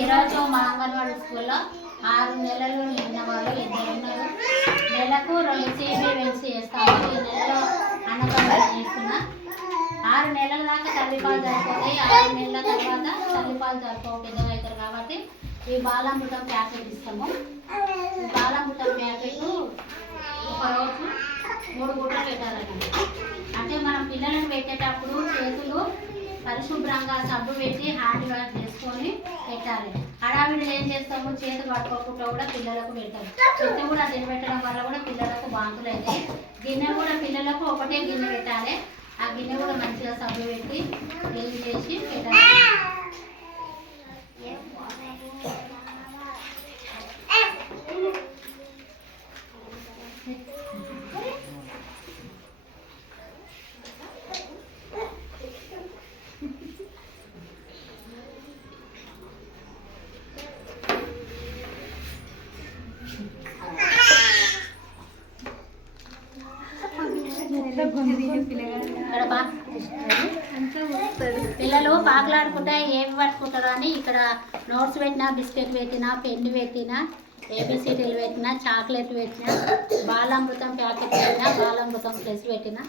ఈరోజు మా అంగన్వాడీ స్కూల్లో 6 నెలలు నిండిన వాళ్ళు 2 ఉన్నారు. నెలకు 2 CBVNC చేస్తాము. ఈ నెలలో అన్నదానం చేస్తున్నా. 6 నెలల దాకా తల్లిపాలు సరిపోతాయి. 6 నెలల తర్వాత తల్లిపాలు సరిపో పెద్దగా అవుతారు కాబట్టి ఈ బాలామృతం ప్యాకెట్ ఇస్తాము. ఈ బాలామృతం ప్యాకెట్ ఒకరోజు 3 గుడ్డలు పెట్టాలండి. అంటే మనం పిల్లలను పెట్టేటప్పుడు చేతులు పరిశుభ్రంగా సబ్బు పెట్టి హ్యాండ్ వాష్ చేసుకొని పెట్టాలి. హడావిడి ఏం చేస్తాము, చేతులు పట్టుకోకుండా కూడా పిల్లలకు పెడతాము. చెత్త కూడా తినబెట్టడం వల్ల కూడా పిల్లలకు వాంతులు అవుతాయి. గిన్నె కూడా పిల్లలకు ఒకటే గిన్నె పెట్టాలి. ఆ గిన్నె కూడా మంచిగా సబ్బు పెట్టి క్లీన్ చేసి పెట్టాలి. పిల్లలు పాకలాడుకుంటా ఏమి పట్టుకుంటారు అని ఇక్కడ నోట్స్ పెట్టినా, బిస్కెట్ పెట్టినా, పెన్ను పెట్టినా, ABCDలు పెట్టినా, చాక్లెట్ పెట్టినా, బాలామృతం ప్యాకెట్ పెట్టినా, బాలామృతం ప్లస్ పెట్టినా